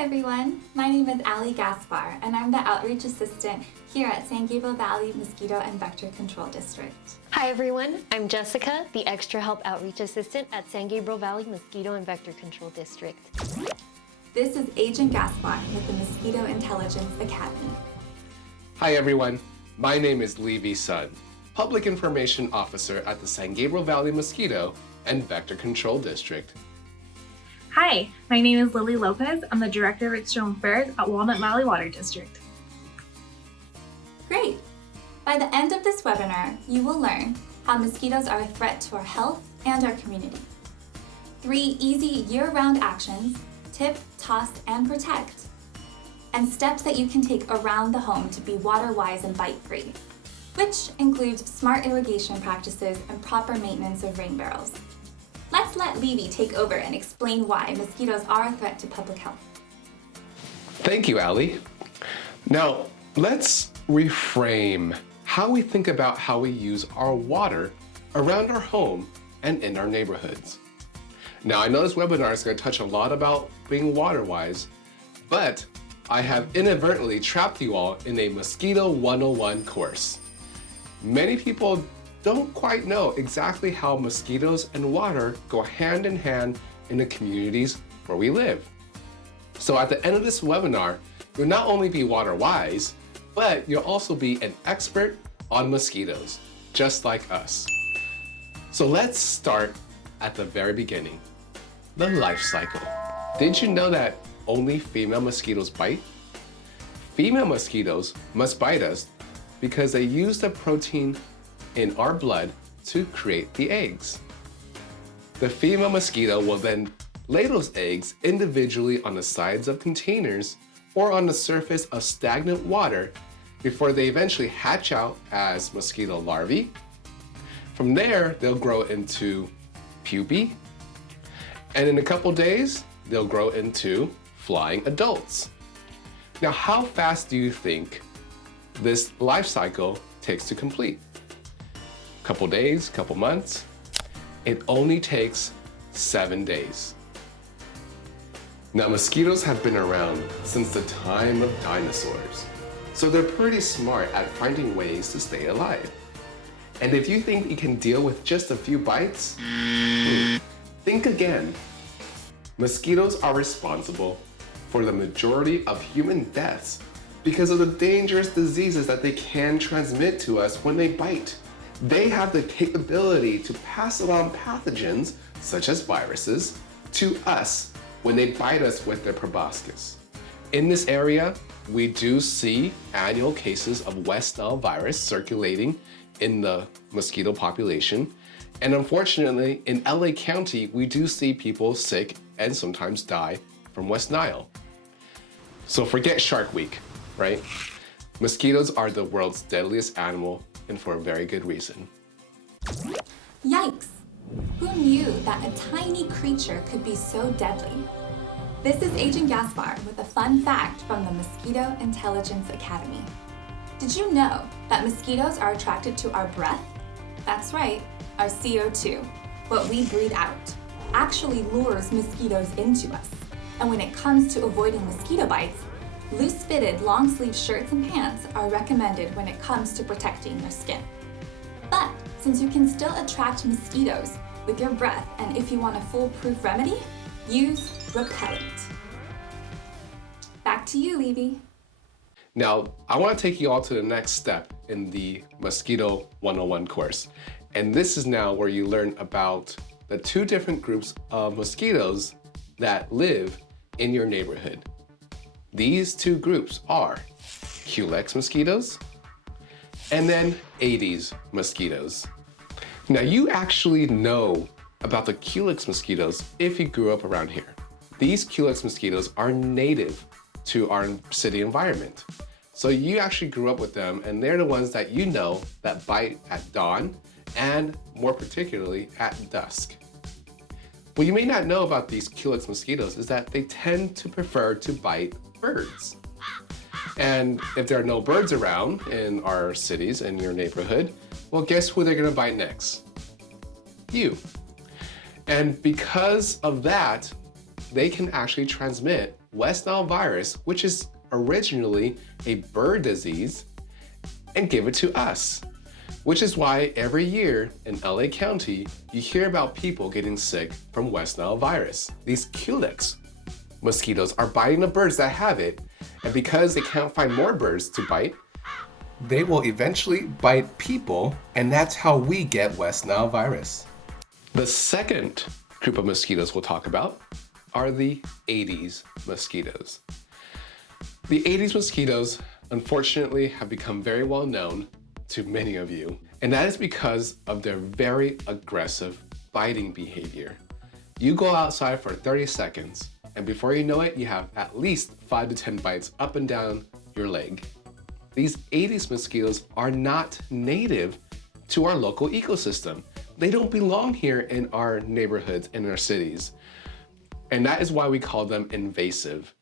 Hi everyone, my name is Ali Gaspar and I'm the Outreach Assistant here at San Gabriel Valley Mosquito and Vector Control District. Hi everyone, I'm Jessica, the Extra Help Outreach Assistant at San Gabriel Valley Mosquito and Vector Control District. This is Agent Gaspar with the Mosquito Intelligence Academy. Hi everyone, my name is Levy Sun, Public Information Officer at the San Gabriel Valley Mosquito and Vector Control District. Hi, my name is Lily Lopez. I'm the Director of External Affairs at Walnut Valley Water District. Great! By the end of this webinar, you will learn how mosquitoes are a threat to our health and our community. 3 easy year-round actions: tip, toss, and protect. And steps that you can take around the home to be water-wise and bite-free, which includes smart irrigation practices and proper maintenance of rain barrels. Let's let Levy take over and explain why mosquitoes are a threat to public health. Thank you, Ali. Now, let's reframe how we think about how we use our water around our home and in our neighborhoods. Now, I know this webinar is going to touch a lot about being water-wise, but I have inadvertently trapped you all in a Mosquito 101 course. Many people don't quite know exactly how mosquitoes and water go hand in hand in the communities where we live. So at the end of this webinar, you'll not only be water wise, but you'll also be an expert on mosquitoes, just like us. So let's start at the very beginning, the life cycle. Did you know that only female mosquitoes bite? Female mosquitoes must bite us because they use the protein in our blood to create the eggs. The female mosquito will then lay those eggs individually on the sides of containers or on the surface of stagnant water before they eventually hatch out as mosquito larvae. From there, they'll grow into pupae, and in a couple days, they'll grow into flying adults. Now, how fast do you think this life cycle takes to complete? Couple days, couple months? It only takes 7 days. Now, mosquitoes have been around since the time of dinosaurs, so they're pretty smart at finding ways to stay alive. And if you think you can deal with just a few bites, think again. Mosquitoes are responsible for the majority of human deaths because of the dangerous diseases that they can transmit to us when they bite. They have the capability to pass along pathogens, such as viruses, to us when they bite us with their proboscis. In this area, we do see annual cases of West Nile virus circulating in the mosquito population. And unfortunately, in LA County, we do see people sick and sometimes die from West Nile. So forget Shark Week, right? Mosquitoes are the world's deadliest animal, and for a very good reason. Yikes! Who knew that a tiny creature could be so deadly? This is Agent Gaspar with a fun fact from the Mosquito Intelligence Academy. Did you know that mosquitoes are attracted to our breath? That's right, our CO2, what we breathe out, actually lures mosquitoes into us. And when it comes to avoiding mosquito bites, loose-fitted long-sleeve shirts and pants are recommended when it comes to protecting your skin. But since you can still attract mosquitoes with your breath, and if you want a foolproof remedy, use Repellent. Back to you, Levy. Now, I want to take you all to the next step in the Mosquito 101 course. And this is now where you learn about the 2 different groups of mosquitoes that live in your neighborhood. These 2 groups are Culex mosquitoes and then Aedes mosquitoes. Now, you actually know about the Culex mosquitoes if you grew up around here. These Culex mosquitoes are native to our city environment. So you actually grew up with them, and they're the ones that you know that bite at dawn and more particularly at dusk. What you may not know about these Culex mosquitoes is that they tend to prefer to bite birds. And if there are no birds around in our cities, in your neighborhood, well, guess who they're gonna bite next? You. And because of that, they can actually transmit West Nile virus, which is originally a bird disease, and give it to us. Which is why every year in LA County, you hear about people getting sick from West Nile virus. These Culex mosquitoes are biting the birds that have it, and because they can't find more birds to bite, they will eventually bite people, and that's how we get West Nile virus. The second group of mosquitoes we'll talk about are the Aedes mosquitoes. The Aedes mosquitoes, unfortunately, have become very well known to many of you, and that is because of their very aggressive biting behavior. You go outside for 30 seconds, and before you know it, you have at least 5 to 10 bites up and down your leg. These Aedes mosquitoes are not native to our local ecosystem. They don't belong here in our neighborhoods and our cities. And that is why we call them invasive.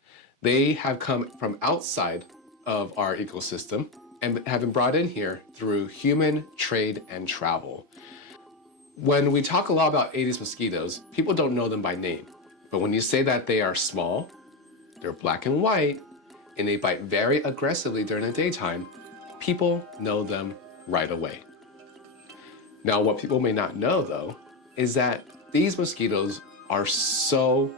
They have come from outside of our ecosystem and have been brought in here through human trade and travel. When we talk a lot about Aedes mosquitoes, people don't know them by name. But when you say that they are small, they're black and white, and they bite very aggressively during the daytime, people know them right away. Now, what people may not know though, is that these mosquitoes are so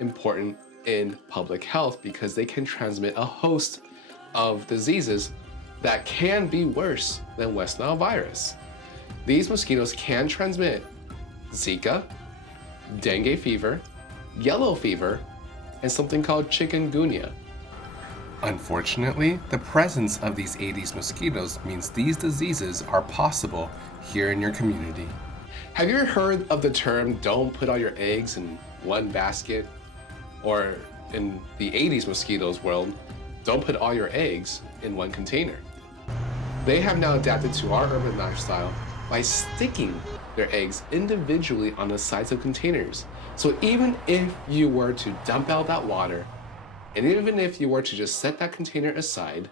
important in public health because they can transmit a host of diseases that can be worse than West Nile virus. These mosquitoes can transmit Zika, dengue fever, yellow fever, and something called chikungunya. Unfortunately, the presence of these Aedes mosquitoes means these diseases are possible here in your community. Have you ever heard of the term, don't put all your eggs in one basket? Or in the Aedes mosquitoes world, don't put all your eggs in one container. They have now adapted to our urban lifestyle by sticking their eggs individually on the sides of containers. So even if you were to dump out that water, and even if you were to just set that container aside,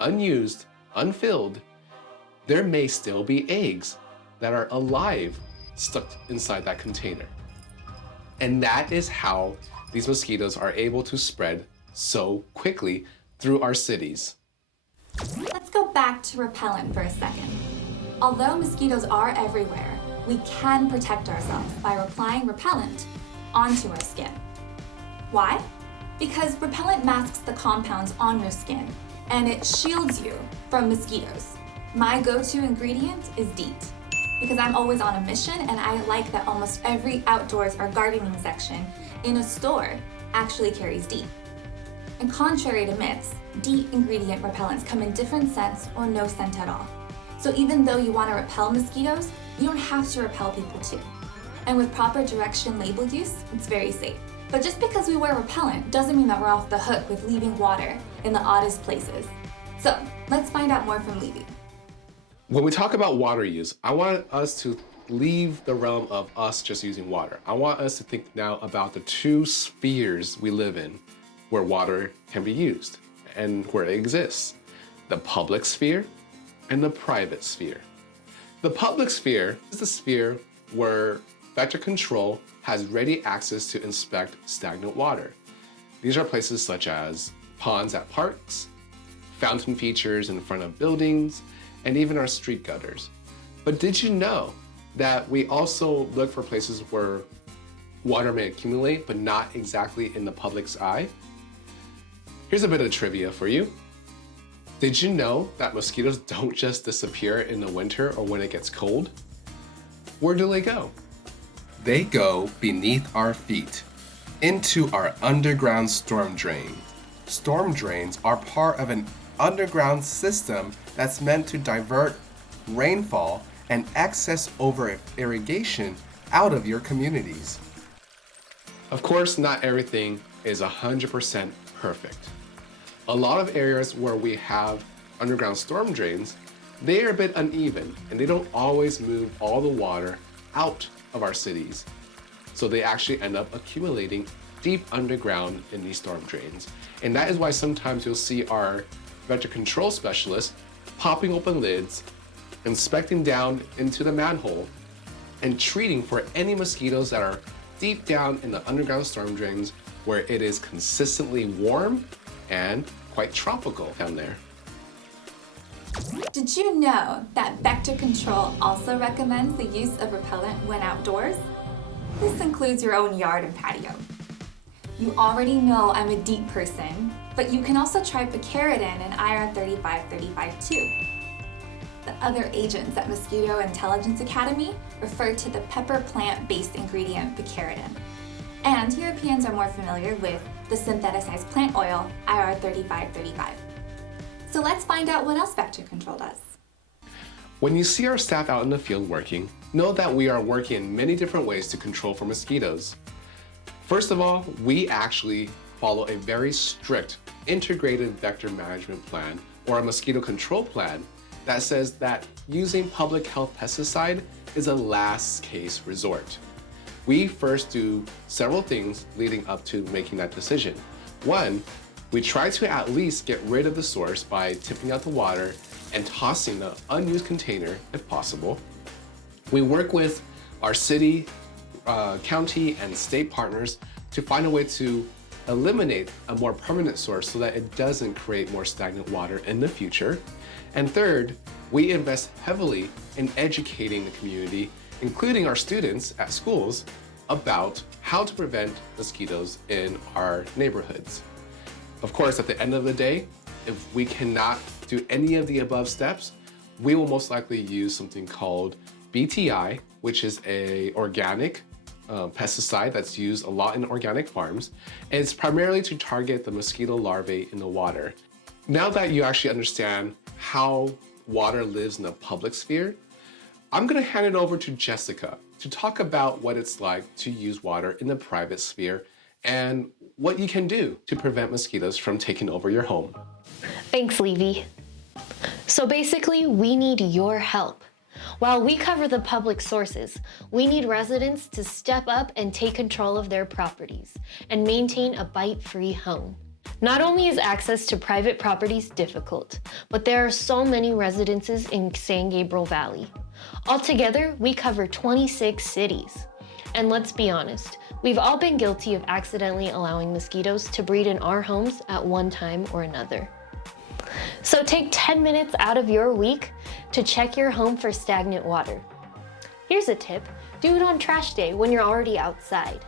unused, unfilled, there may still be eggs that are alive stuck inside that container. And that is how these mosquitoes are able to spread so quickly through our cities. Let's go back to repellent for a second. Although mosquitoes are everywhere, we can protect ourselves by applying repellent onto our skin. Why? Because repellent masks the compounds on your skin and it shields you from mosquitoes. My go-to ingredient is DEET because I'm always on a mission and I like that almost every outdoors or gardening section in a store actually carries DEET. And contrary to myths, DEET ingredient repellents come in different scents or no scent at all. So even though you want to repel mosquitoes, you don't have to repel people too. And with proper direction label use, it's very safe. But just because we wear repellent doesn't mean that we're off the hook with leaving water in the oddest places. So let's find out more from Levy. When we talk about water use, I want us to leave the realm of us just using water. I want us to think now about the two spheres we live in where water can be used and where it exists: the public sphere and the private sphere. The public sphere is the sphere where vector control has ready access to inspect stagnant water. These are places such as ponds at parks, fountain features in front of buildings, and even our street gutters. But did you know that we also look for places where water may accumulate, but not exactly in the public's eye? Here's a bit of trivia for you. Did you know that mosquitoes don't just disappear in the winter or when it gets cold? Where do they go? They go beneath our feet, into our underground storm drains. Storm drains are part of an underground system that's meant to divert rainfall and excess over irrigation out of your communities. Of course, not everything is 100% perfect. A lot of areas where we have underground storm drains, they are a bit uneven and they don't always move all the water out of our cities. So they actually end up accumulating deep underground in these storm drains. And that is why sometimes you'll see our vector control specialists popping open lids, inspecting down into the manhole, and treating for any mosquitoes that are deep down in the underground storm drains where it is consistently warm and quite tropical down there. Did you know that vector control also recommends the use of repellent when outdoors? This includes your own yard and patio. You already know I'm a DEET person, but you can also try picaridin and IR3535 too. The other agents at Mosquito Intelligence Academy refer to the pepper plant-based ingredient picaridin. And Europeans are more familiar with the syntheticized plant oil IR3535. So let's find out what else vector control does. When you see our staff out in the field working, know that we are working in many different ways to control for mosquitoes. First of all, we actually follow a very strict integrated vector management plan, or a mosquito control plan, that says that using public health pesticide is a last case resort. We first do several things leading up to making that decision. One, we try to at least get rid of the source by tipping out the water and tossing the unused container if possible. We work with our city, county, and state partners to find a way to eliminate a more permanent source so that it doesn't create more stagnant water in the future. And third, we invest heavily in educating the community, including our students at schools, about how to prevent mosquitoes in our neighborhoods. Of course, at the end of the day, if we cannot do any of the above steps, we will most likely use something called BTI, which is an organic pesticide that's used a lot in organic farms, and it's primarily to target the mosquito larvae in the water. Now that you actually understand how water lives in the public sphere, I'm gonna hand it over to Jessica to talk about what it's like to use water in the private sphere and what you can do to prevent mosquitoes from taking over your home. Thanks, Levy. So basically, we need your help. While we cover the public sources, we need residents to step up and take control of their properties and maintain a bite-free home. Not only is access to private properties difficult, but there are so many residences in San Gabriel Valley. Altogether, we cover 26 cities. And let's be honest, we've all been guilty of accidentally allowing mosquitoes to breed in our homes at one time or another. So take 10 minutes out of your week to check your home for stagnant water. Here's a tip: do it on trash day when you're already outside.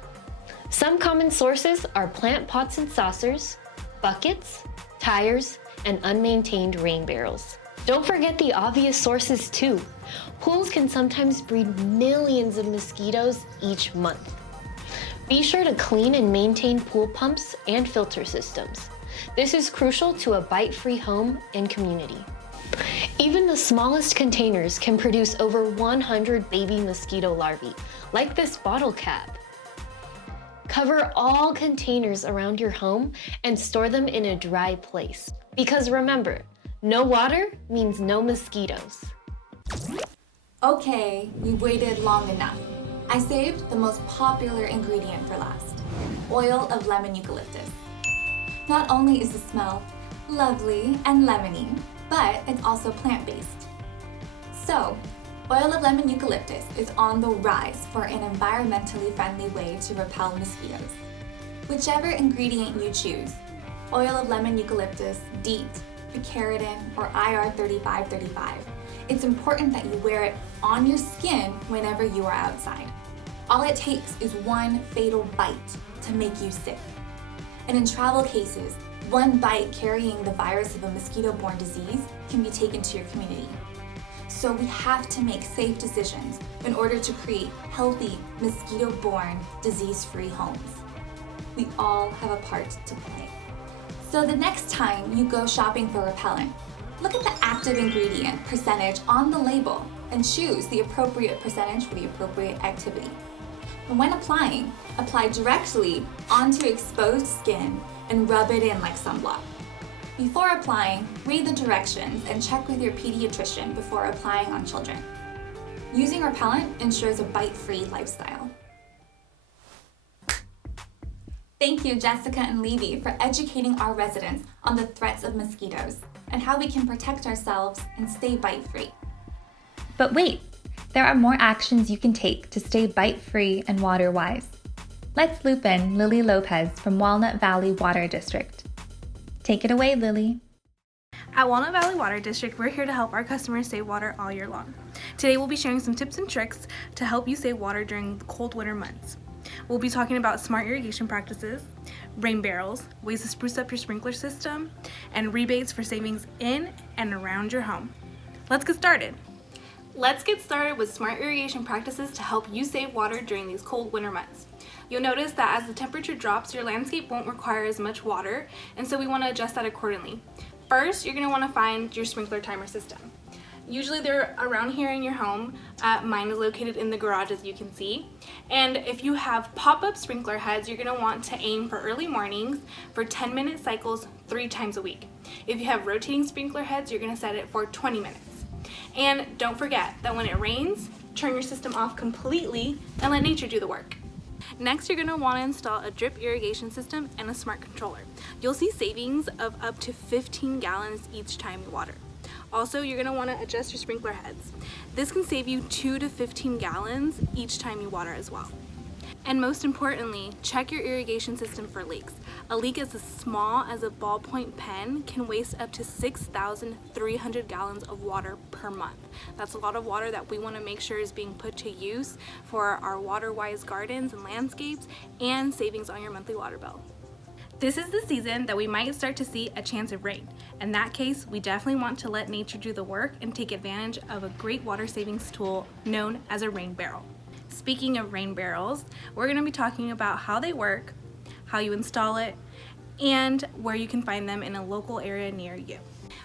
Some common sources are plant pots and saucers, buckets, tires, and unmaintained rain barrels. Don't forget the obvious sources too. Pools can sometimes breed millions of mosquitoes each month. Be sure to clean and maintain pool pumps and filter systems. This is crucial to a bite-free home and community. Even the smallest containers can produce over 100 baby mosquito larvae, like this bottle cap. Cover all containers around your home and store them in a dry place. Because remember, no water means no mosquitoes. Okay, you waited long enough. I saved the most popular ingredient for last: oil of lemon eucalyptus. Not only is the smell lovely and lemony, but it's also plant-based. So, oil of lemon eucalyptus is on the rise for an environmentally friendly way to repel mosquitoes. Whichever ingredient you choose, oil of lemon eucalyptus, DEET, picaridin, or IR3535, it's important that you wear it on your skin whenever you are outside. All it takes is one fatal bite to make you sick. And in travel cases, one bite carrying the virus of a mosquito-borne disease can be taken to your community. So we have to make safe decisions in order to create healthy, mosquito-borne, disease-free homes. We all have a part to play. So the next time you go shopping for repellent, look at the active ingredient percentage on the label and choose the appropriate percentage for the appropriate activity. And when applying, apply directly onto exposed skin and rub it in like sunblock. Before applying, read the directions and check with your pediatrician before applying on children. Using repellent ensures a bite-free lifestyle. Thank you, Jessica and Levy, for educating our residents on the threats of mosquitoes and how we can protect ourselves and stay bite-free. But wait, there are more actions you can take to stay bite-free and water-wise. Let's loop in Lily Lopez from Walnut Valley Water District. Take it away, Lily. At Walnut Valley Water District, we're here to help our customers save water all year long. Today we'll be sharing some tips and tricks to help you save water during the cold winter months. We'll be talking about smart irrigation practices, rain barrels, ways to spruce up your sprinkler system, and rebates for savings in and around your home. Let's get started. Let's get started with smart irrigation practices to help you save water during these cold winter months. You'll notice that as the temperature drops, your landscape won't require as much water, and so we want to adjust that accordingly. First, you're going to want to find your sprinkler timer system. Usually they're around here in your home. Mine is located in the garage, as you can see. And if you have pop-up sprinkler heads, you're going to want to aim for early mornings for 10-minute cycles 3 times a week. If you have rotating sprinkler heads, you're going to set it for 20 minutes. And don't forget that when it rains, turn your system off completely and let nature do the work. Next, you're going to want to install a drip irrigation system and a smart controller. You'll see savings of up to 15 gallons each time you water. Also, you're going to want to adjust your sprinkler heads. This can save you 2 to 15 gallons each time you water as well. And most importantly, check your irrigation system for leaks. A leak as small as a ballpoint pen can waste up to 6,300 gallons of water per month. That's a lot of water that we want to make sure is being put to use for our water-wise gardens and landscapes, and savings on your monthly water bill. This is the season that we might start to see a chance of rain. In that case, we definitely want to let nature do the work and take advantage of a great water savings tool known as a rain barrel. Speaking of rain barrels, we're going to be talking about how they work, how you install it, and where you can find them in a local area near you.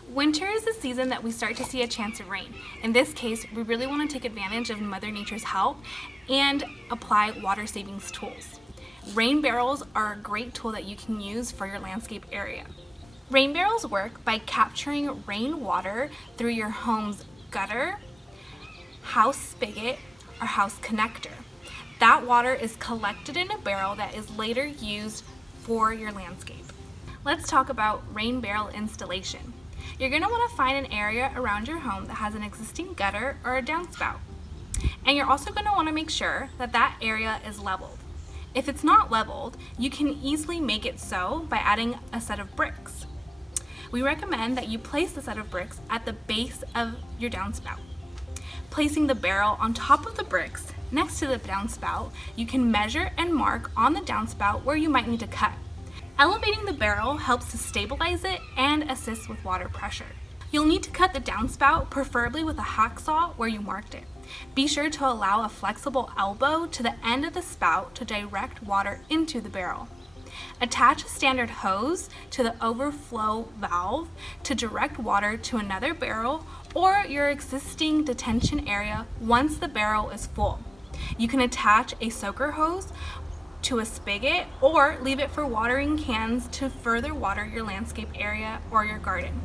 Winter is the season that we start to see a chance of rain. In this case, we really want to take advantage of Mother Nature's help and apply water savings tools. Rain barrels are a great tool that you can use for your landscape area. Rain barrels work by capturing rainwater through your home's gutter, house spigot, or house connector. That water is collected in a barrel that is later used for your landscape. Let's talk about rain barrel installation. You're going to want to find an area around your home that has an existing gutter or a downspout. And you're also going to want to make sure that that area is leveled. If it's not leveled, you can easily make it so by adding a set of bricks. We recommend that you place the set of bricks at the base of your downspout. Placing the barrel on top of the bricks next to the downspout, you can measure and mark on the downspout where you might need to cut. Elevating the barrel helps to stabilize it and assist with water pressure. You'll need to cut the downspout, preferably with a hacksaw where you marked it. Be sure to allow a flexible elbow to the end of the spout to direct water into the barrel. Attach a standard hose to the overflow valve to direct water to another barrel or your existing detention area once the barrel is full. You can attach a soaker hose to a spigot or leave it for watering cans to further water your landscape area or your garden.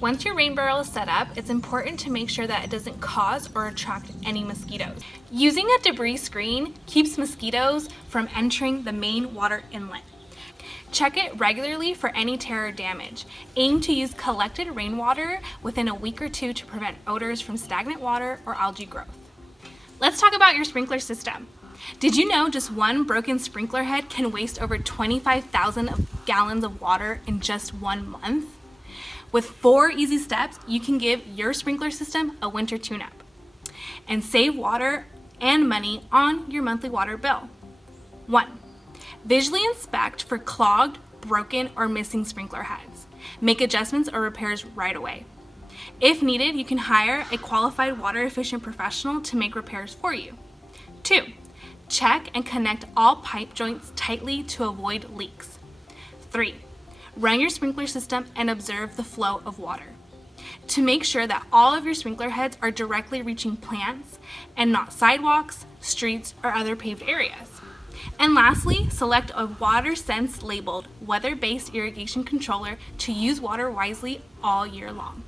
Once your rain barrel is set up, it's important to make sure that it doesn't cause or attract any mosquitoes. Using a debris screen keeps mosquitoes from entering the main water inlet. Check it regularly for any tear or damage. Aim to use collected rainwater within a week or 2 to prevent odors from stagnant water or algae growth. Let's talk about your sprinkler system. Did you know just one broken sprinkler head can waste over 25,000 gallons of water in just 1 month? With 4 easy steps, you can give your sprinkler system a winter tune-up and save water and money on your monthly water bill. 1. Visually inspect for clogged, broken, or missing sprinkler heads. Make adjustments or repairs right away. If needed, you can hire a qualified water-efficient professional to make repairs for you. 2. Check and connect all pipe joints tightly to avoid leaks. 3. Run your sprinkler system and observe the flow of water to make sure that all of your sprinkler heads are directly reaching plants and not sidewalks, streets, or other paved areas. And lastly, select a water sense labeled weather-based irrigation controller to use water wisely all year long.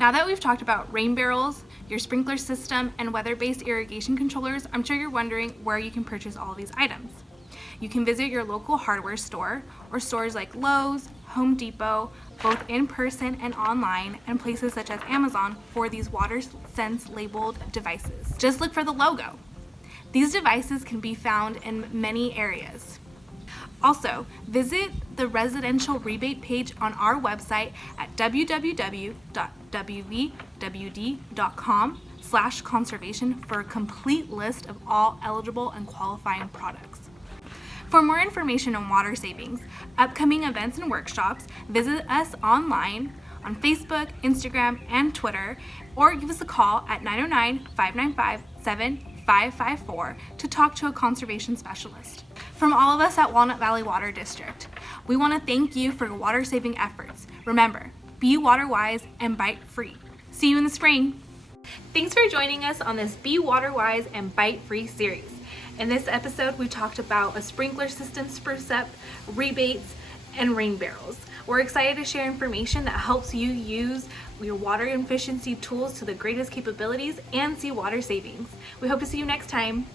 Now that we've talked about rain barrels, your sprinkler system, and weather-based irrigation controllers, I'm sure you're wondering where you can purchase all of these items. You can visit your local hardware store or stores like Lowe's, Home Depot, both in person and online, and places such as Amazon for these water sense labeled devices. Just look for the logo. These devices can be found in many areas. Also, visit the residential rebate page on our website at www.wvwd.com/conservation for a complete list of all eligible and qualifying products. For more information on water savings, upcoming events and workshops, visit us online on Facebook, Instagram, and Twitter, or give us a call at 909-595-7554 to talk to a conservation specialist. From all of us at Walnut Valley Water District, we want to thank you for your water saving efforts. Remember, be water wise and bite free. See you in the spring. Thanks for joining us on this Be Water Wise and Bite Free series. In this episode, we talked about a sprinkler system spruce up, rebates, and rain barrels. We're excited to share information that helps you use your water efficiency tools to the greatest capabilities and see water savings. We hope to see you next time.